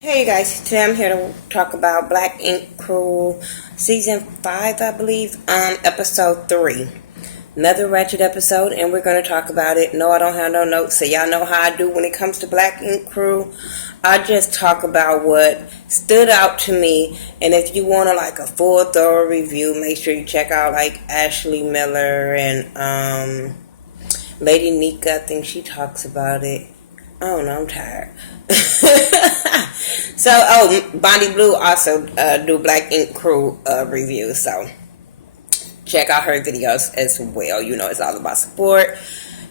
Hey guys, today I'm here to talk about Black Ink Crew Season 5, I believe, Episode 3. Another ratchet episode, and we're going to talk about it. No, I don't have no notes, so y'all know how I do when it comes to Black Ink Crew. I just talk about what stood out to me, and if you want a full thorough review, make sure you check out Ashley Miller and Lady Nika. I think she talks about it. I don't know, I'm tired. Bonnie Blue also do Black Ink Crew reviews, so check out her videos as well. You know, it's all about support.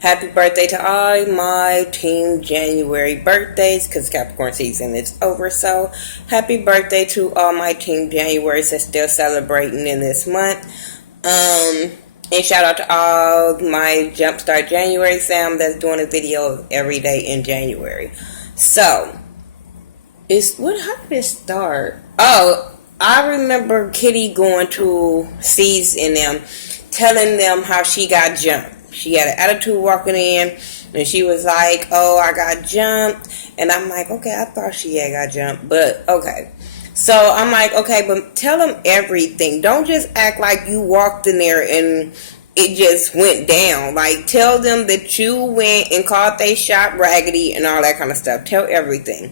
Happy birthday to all my Team January birthdays, because Capricorn season is over, so happy birthday to all my Team Januarys that's still celebrating in this month. And shout out to all my Jumpstart January fam that's doing a video every day in January. So, how did it start? Oh, I remember Kitty going to C's and them, telling them how she got jumped. She had an attitude walking in, and she was like, oh, I got jumped. And I'm like, okay, I thought she had got jumped, but okay. So I'm like, okay, but tell them everything. Don't just act like you walked in there and it just went down. Like, tell them that you went and called they shop raggedy and all that kind of stuff. Tell everything.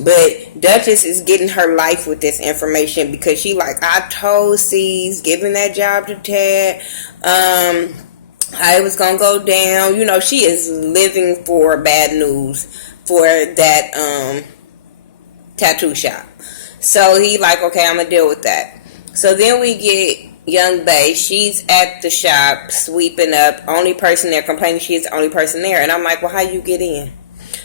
But Duchess is getting her life with this information because she like, I told C's, giving that job to Ted, how it was going to go down. You know, she is living for bad news for that tattoo shop. So he like, okay, I'm going to deal with that. So then we get Young Bae. She's at the shop sweeping up. Only person there, complaining she's the only person there. And I'm like, well, how you get in?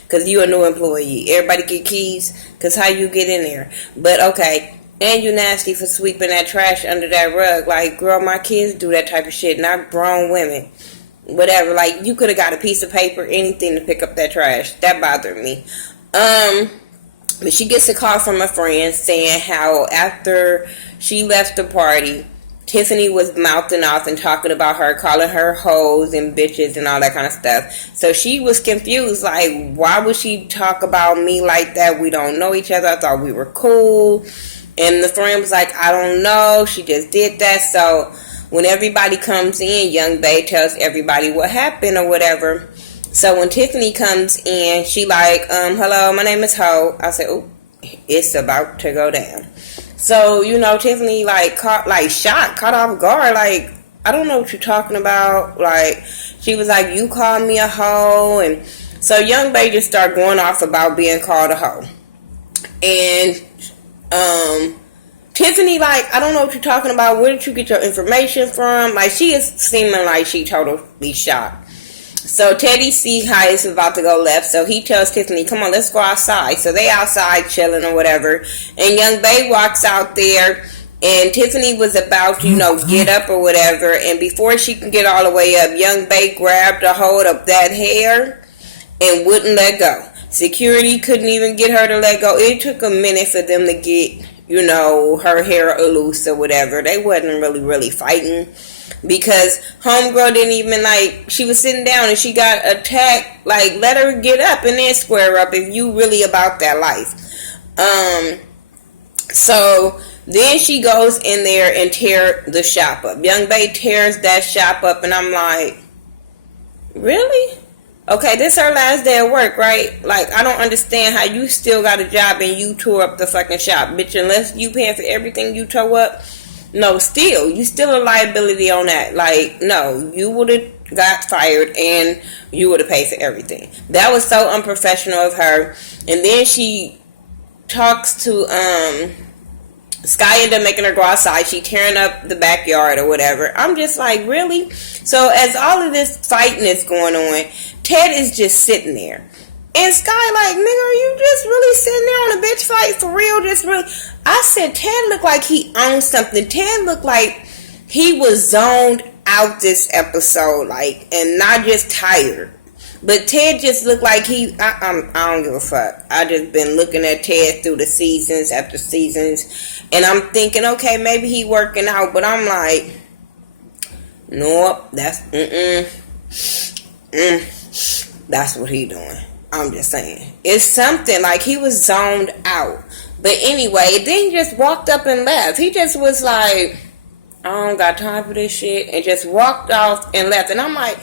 Because you a new employee. Everybody get keys. Because how you get in there? But okay. And you nasty for sweeping that trash under that rug. Like, girl, my kids do that type of shit. Not grown women. Whatever. Like, you could have got a piece of paper, anything to pick up that trash. That bothered me. But she gets a call from a friend saying how after she left the party, Tiffany was mouthing off and talking about her, calling her hoes and bitches and all that kind of stuff. So she was confused, like, why would she talk about me like that? We don't know each other. I thought we were cool. And the friend was like, I don't know. She just did that. So when everybody comes in, Young Bae tells everybody what happened or whatever. So when Tiffany comes in, she like, hello, my name is Ho. I said, oh, it's about to go down. So, you know, Tiffany caught off guard. Like, I don't know what you're talking about. Like, she was like, you called me a hoe. And so Young Bae just started going off about being called a hoe. And Tiffany, like, I don't know what you're talking about. Where did you get your information from? Like, she is seeming like she totally shocked. So Teddy see how it's about to go left, so he tells Tiffany, come on, let's go outside. So they outside chilling or whatever, and Young Bae walks out there, and Tiffany was about to, get up or whatever, and before she can get all the way up, Young Bae grabbed a hold of that hair and wouldn't let go. Security couldn't even get her to let go. It took a minute for them to get, her hair loose or whatever. They wasn't really fighting. Because homegirl didn't even, she was sitting down and she got attacked. Like, let her get up and then square up if you really about that life. So then she goes in there and tear the shop up. Young Bae tears that shop up, and I'm like, really? Okay, this her last day of work, right? Like, I don't understand how you still got a job and you tore up the fucking shop. Bitch, unless you paying for everything you tore up, no, you still a liability on that. Like, no, you would have got fired and you would have paid for everything. That was so unprofessional of her. And then she talks to Sky, ended up making her go outside. She tearing up the backyard or whatever. I'm just like, really? So as all of this fighting is going on, Ted is just sitting there. And Sky like, nigga, are you just really sitting there on a bitch fight for real? Just really? I said, Ted looked like he owned something. Ted looked like he was zoned out this episode, and not just tired. But Ted just looked like I don't give a fuck. I just been looking at Ted through the seasons after seasons, and I'm thinking, okay, maybe he working out, but I'm like, nope, that's what he doing. I'm just saying. It's something like he was zoned out. But anyway, then he just walked up and left. He just was like, I don't got time for this shit, and just walked off and left. And I'm like,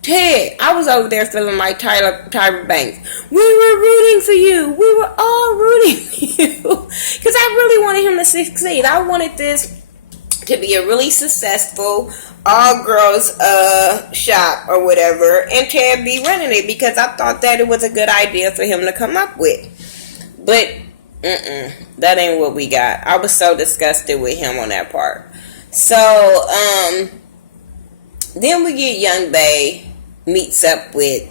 Ted, I was over there feeling like Tyra Banks. We were rooting for you. We were all rooting for you. Because I really wanted him to succeed. I wanted this to be a really successful all-girls shop or whatever, and Ted be running it, because I thought that it was a good idea for him to come up with. But, that ain't what we got. I was so disgusted with him on that part. So, then we get Young Bae meets up with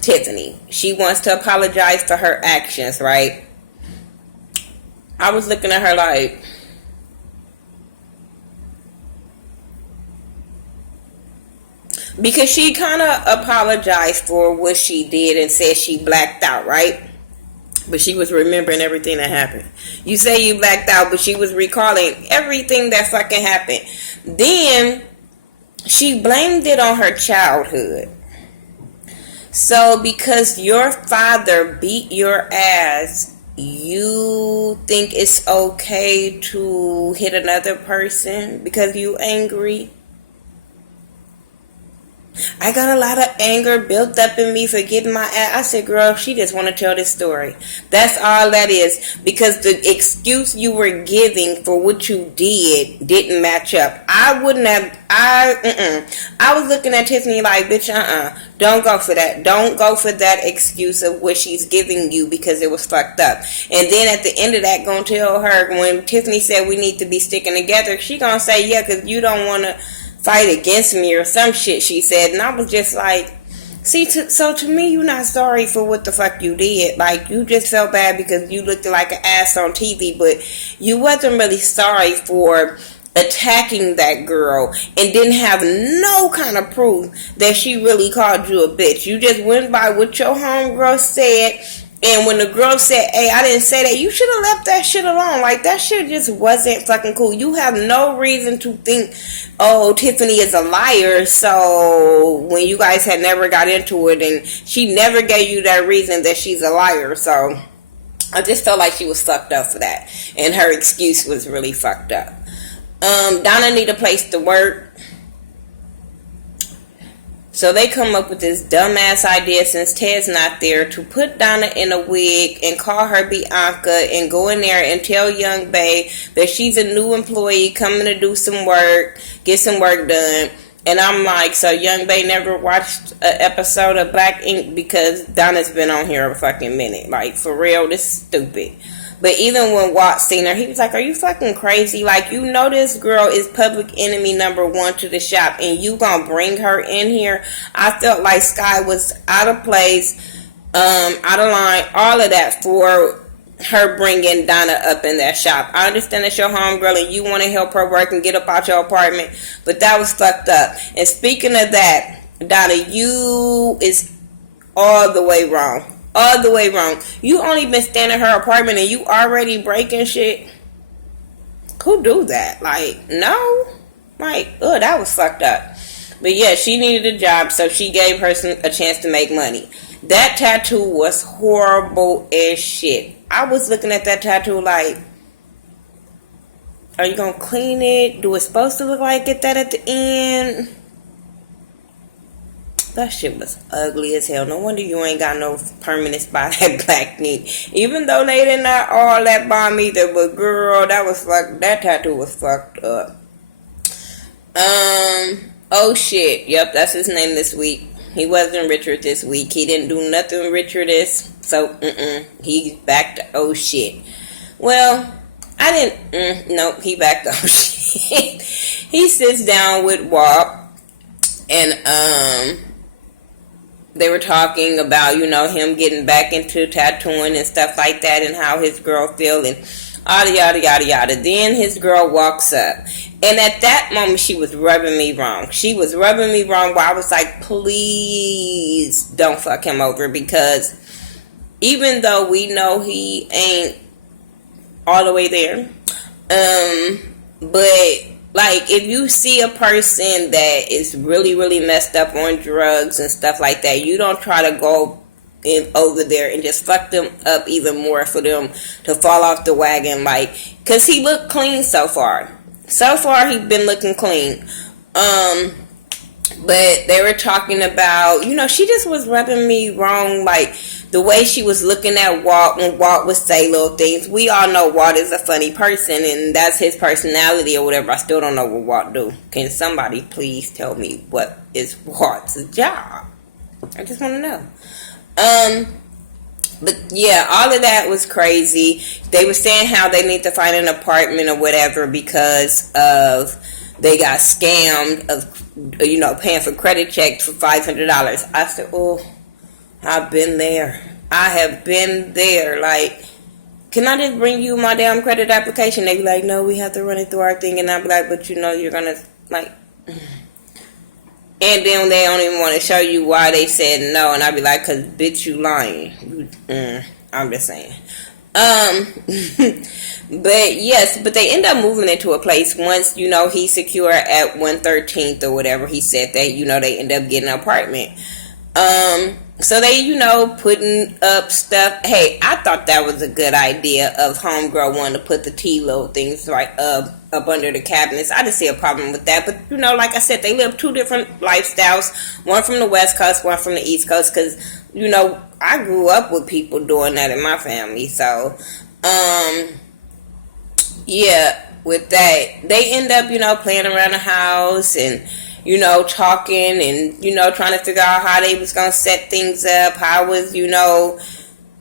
Tiffany. She wants to apologize for her actions, right? I was looking at her like, because she kind of apologized for what she did and said she blacked out, right? But she was remembering everything that happened. You say you blacked out, but she was recalling everything that fucking happened. Then she blamed it on her childhood. So because your father beat your ass, you think it's okay to hit another person because you angry? I got a lot of anger built up in me for getting my ass. I said, girl, she just want to tell this story. That's all that is. Because the excuse you were giving for what you didn't match up. I wouldn't have, I was looking at Tiffany like, bitch, don't go for that. Don't go for that excuse of what she's giving you because it was fucked up. And then at the end of that, gonna tell her, when Tiffany said we need to be sticking together, she gonna say, yeah, because you don't want to fight against me or some shit, she said. And I was just like, see, so to me, you're not sorry for what the fuck you did. Like, you just felt bad because you looked like an ass on TV, but you wasn't really sorry for attacking that girl and didn't have no kind of proof that she really called you a bitch. You just went by what your homegirl said. And when the girl said, hey, I didn't say that, you should have left that shit alone. Like, that shit just wasn't fucking cool. You have no reason to think, oh, Tiffany is a liar. So when you guys had never got into it, and she never gave you that reason that she's a liar. So I just felt like she was fucked up for that. And her excuse was really fucked up. Donna need a place to work. So they come up with this dumbass idea, since Ted's not there, to put Donna in a wig and call her Bianca and go in there and tell Young Bae that she's a new employee coming to do some work, get some work done. And I'm like, so Young Bae never watched an episode of Black Ink because Donna's been on here a fucking minute. Like, for real, this is stupid. But even when Walt seen her, he was like, are you fucking crazy? Like, you know this girl is public enemy number one to the shop, and you gonna bring her in here? I felt like Sky was out of place, out of line, all of that for her bringing Donna up in that shop. I understand it's your homegirl and you want to help her work and get up out your apartment, but that was fucked up. And speaking of that, Donna, you is all the way wrong. All the way wrong. You only been staying in her apartment and you already breaking shit. Who do that? Like, no. Like, oh, that was fucked up. But yeah, she needed a job, so she gave her a chance to make money. That tattoo was horrible as shit. I was looking at that tattoo like, are you gonna clean it? Do it supposed to look like it that at the end? That shit was ugly as hell. No wonder you ain't got no permanent spot at Black Ink. Even though they did not all that bomb either, but girl, that tattoo was fucked up. Oh shit. Yep, that's his name this week. He wasn't Richard this week. He didn't do nothing Richardous. So, he's back to oh shit. Well, I didn't, nope, he back to oh shit. He sits down with Walt and, they were talking about, him getting back into tattooing and stuff like that and how his girl feel and yada, yada, yada, yada. Then his girl walks up. And at that moment, she was rubbing me wrong. She was rubbing me wrong where I was like, please don't fuck him over. Because even though we know he ain't all the way there, but like, if you see a person that is really, really messed up on drugs and stuff like that, you don't try to go in over there and just fuck them up even more for them to fall off the wagon. Like, because he looked clean so far. So far, he's been looking clean. But they were talking about, she just was rubbing me wrong, like, the way she was looking at Walt when Walt would say little things. We all know Walt is a funny person, and that's his personality or whatever. I still don't know what Walt do. Can somebody please tell me what is Walt's job? I just want to know. But yeah, all of that was crazy. They were saying how they need to find an apartment or whatever because of they got scammed of paying for credit checks for $500. I said, oh, I've been there. I have been there. Like, can I just bring you my damn credit application? They be like, no, we have to run it through our thing. And I be like, but you're gonna like. And then they don't even want to show you why they said no. And I be like, cause bitch, you lying. I'm just saying. But yes, but they end up moving into a place once, he's secure at 113th or whatever. He said that, they end up getting an apartment. So they, putting up stuff. Hey, I thought that was a good idea of homegirl wanting to put the tea little things right up under the cabinets. I didn't see a problem with that. But, like I said, they live two different lifestyles. One from the West Coast, one from the East Coast. Because, I grew up with people doing that in my family. So, yeah, with that, they end up, playing around the house and talking and, trying to figure out how they was going to set things up, how was,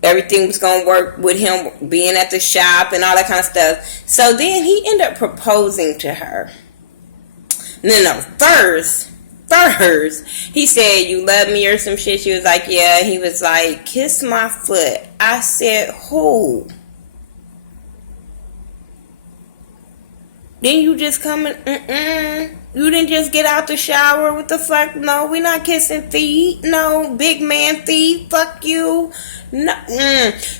everything was going to work with him being at the shop and all that kind of stuff. So then he ended up proposing to her. No, first, he said, you love me or some shit. She was like, yeah. He was like, kiss my foot. I said, who? Then you just come and, you didn't just get out the shower. What the fuck? No, we not kissing feet. No, big man feet. Fuck you. No,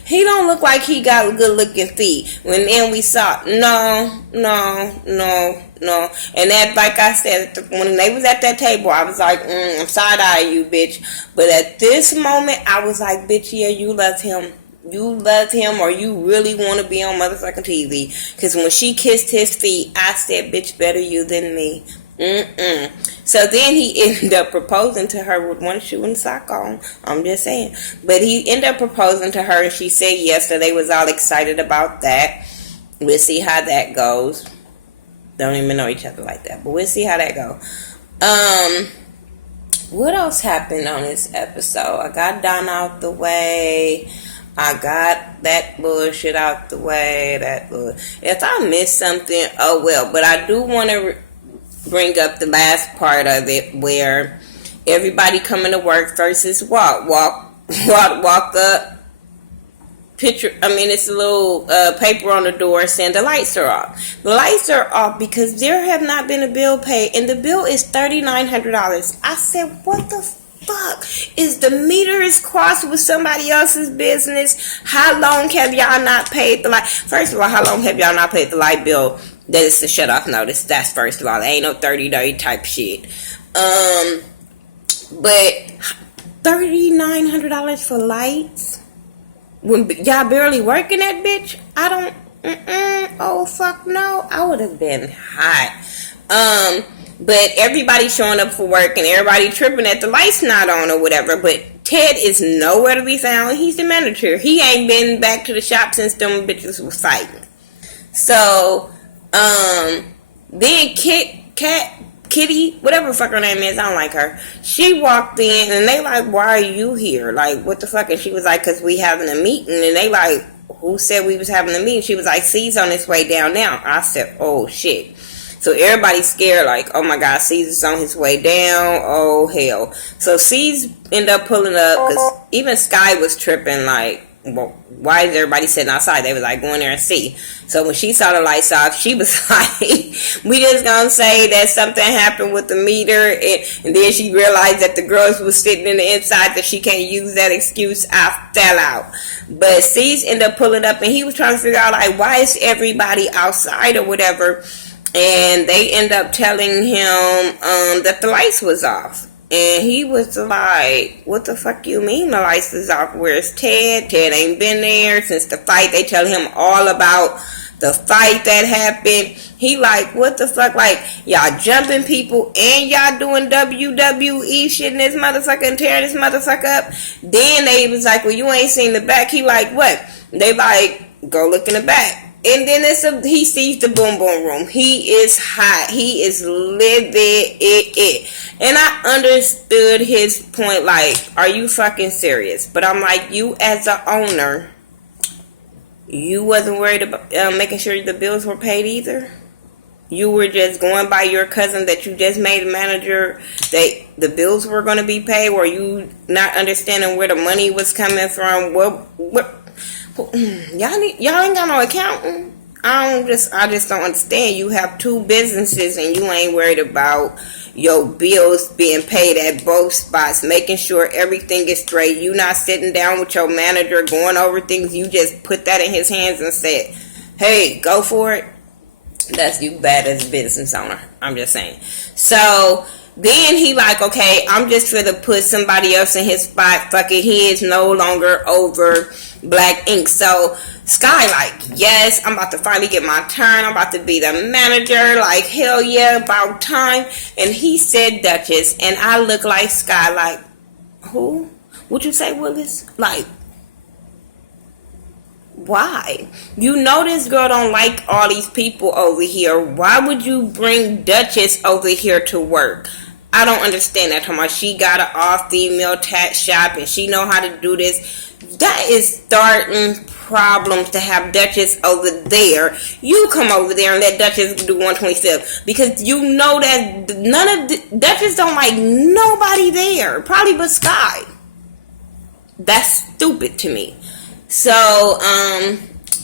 he don't look like he got good looking feet. Then we saw, no. And that, like I said, when they was at that table, I was like, I'm side-eyeing you, bitch. But at this moment, I was like, bitch, yeah, you love him. You love him or you really want to be on motherfucking TV. Because when she kissed his feet, I said, bitch, better you than me. So then he ended up proposing to her with one shoe and sock on. I'm just saying. But he ended up proposing to her and she said yes. So they was all excited about that. We'll see how that goes. Don't even know each other like that. But we'll see how that goes. What else happened on this episode? I got Don out the way. I got that bullshit out the way. If I missed something, oh well. But I do want to bring up the last part of it where everybody coming to work versus walk up. It's a little paper on the door saying the lights are off. The lights are off because there have not been a bill paid, and the bill is $3,900. I said, what the fuck? Is the meter is crossed with somebody else's business? How long have y'all not paid the light? First of all, how long have y'all not paid the light bill? That is the shut off notice. That's first of all. It ain't no 30-day type shit. But $3,900 for lights? When y'all barely working that bitch? I don't, oh fuck no. I would have been hot. But everybody showing up for work and everybody tripping that the lights not on or whatever. But Ted is nowhere to be found. He's the manager. He ain't been back to the shop since them bitches was fighting. So, then Kitty, whatever the fuck her name is, I don't like her. She walked in and they like, why are you here? Like, what the fuck? And she was like, cause we having a meeting. And they like, who said we was having a meeting? She was like, C's on his way down now. I said, oh shit. So everybody's scared, like, oh my God, C's is on his way down. Oh hell. So C's end up pulling up because even Sky was tripping, like, well, why is everybody sitting outside? They was like, go in there and see. So when she saw the lights off, she was like, we just gonna say that something happened with the meter. And then she realized that the girls was sitting in the inside, that she can't use that excuse. I fell out. But C's ended up pulling up and he was trying to figure out, like, why is everybody outside or whatever? and they end up telling him that the lights was off. And he was like, what the fuck you mean the lights is off? Where's Ted? Ted ain't been there since the fight. They tell him all about the fight that happened. He like, what the fuck? Like, y'all jumping people and y'all doing WWE shit in this motherfucker and tearing this motherfucker up. Then they was like, well, you ain't seen the back. He like, what? They like, go look in the back. And then he sees the boom boom room. He is hot. He is livid. And I understood his point. Like, are you fucking serious? But I'm like, you as an owner, you wasn't worried about making sure the bills were paid either. You were just going by your cousin that you just made a manager that the bills were going to be paid. Were you not understanding where the money was coming from? What? Y'all ain't got no accountant. I just don't understand. You have two businesses and you ain't worried about your bills being paid at both spots, making sure everything is straight. You not sitting down with your manager going over things. You just put that in his hands and said, hey, go for it. That's you bad as a business owner. I'm just saying. So then he like, okay, I'm just gonna put somebody else in his spot. Fuck it, he is no longer over Black Ink. So Sky like, yes, I'm about to finally get my turn. I'm about to be the manager. Like, hell yeah, about time. And he said Duchess, and I look like Sky. Like, who? Would you say Willis? Like, why? You know this girl don't like all these people over here. Why would you bring Duchess over here to work? I don't understand that. Talking about she got an all-female tat shop and she know how to do this. That is starting problems to have Duchess over there. You come over there and let Duchess do 127 because you know that none of the Duchess don't like nobody there. Probably but Sky. That's stupid to me. So,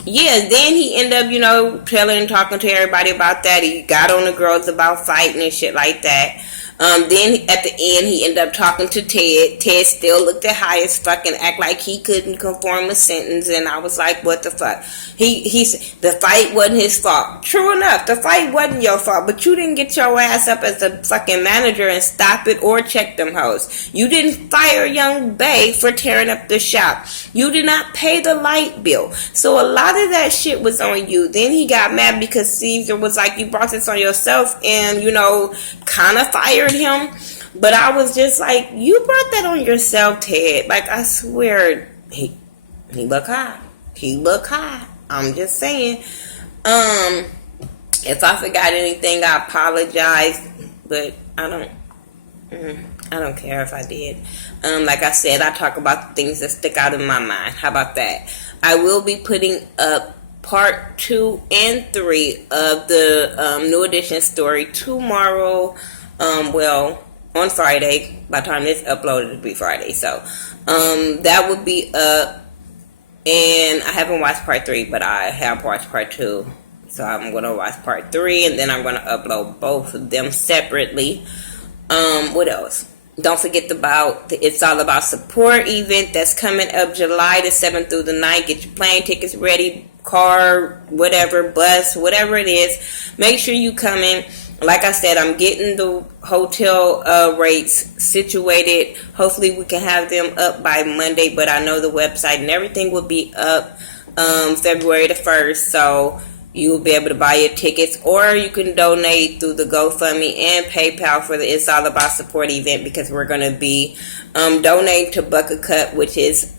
yeah, then he ended up, telling and talking to everybody about that. He got on the girls about fighting and shit like that. Then at the end, he ended up talking to Ted. Ted still looked at high as fuck and act like he couldn't conform a sentence. And I was like, what the fuck? He said the fight wasn't his fault. True enough, the fight wasn't your fault, but you didn't get your ass up as a fucking manager and stop it or check them hoes. You didn't fire young Bay for tearing up the shop. You did not pay the light bill. So a lot of that shit was on you. Then he got mad because Caesar was like, you brought this on yourself and, kind of fired him. But I was just like, you brought that on yourself, Ted. Like, I swear, he look high. He look high. I'm just saying. If I forgot anything, I apologize. But I don't care if I did. Like I said, I talk about the things that stick out in my mind. How about that? I will be putting up part 2 and 3 of the New Edition story tomorrow. On Friday. By the time this uploaded, it'll be Friday. So, that would be up. And I haven't watched part 3, but I have watched part 2. So I'm going to watch part 3, and then I'm going to upload both of them separately. What else? Don't forget about the It's All About Support event that's coming up July the 7th through the 9th. Get your plane tickets ready, car, whatever, bus, whatever it is. Make sure you come in. Like I said, I'm getting the hotel rates situated. Hopefully we can have them up by Monday, but I know the website and everything will be up February the 1st. So you'll be able to buy your tickets, or you can donate through the GoFundMe and PayPal for the It's All About Support event, because we're going to be donating to Bucket, which is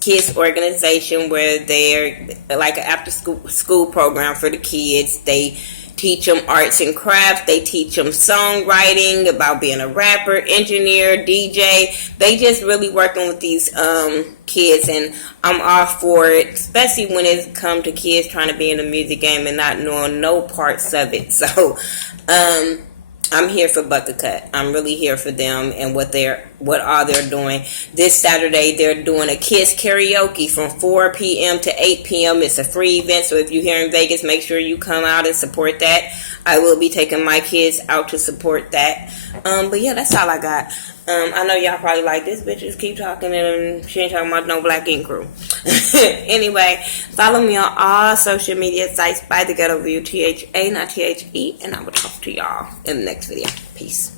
kids organization where they're like an after school program for the kids. They teach them arts and crafts. They teach them songwriting, about being a rapper, engineer, DJ. They just really working with these kids, and I'm all for it, especially when it comes to kids trying to be in the music game and not knowing no parts of it. So I'm here for Bucket. I'm really here for them and what they're what all they're doing. This Saturday, they're doing a kids karaoke from 4 p.m. to 8 p.m. It's a free event, so if you're here in Vegas, make sure you come out and support that. I will be taking my kids out to support that. But yeah, that's all I got. I know y'all probably like, this bitch just keep talking and she ain't talking about no Black Ink Crew. Anyway, follow me on all social media sites by Thaghettoview, THA, not THE, and I will talk to y'all in the next video. Peace.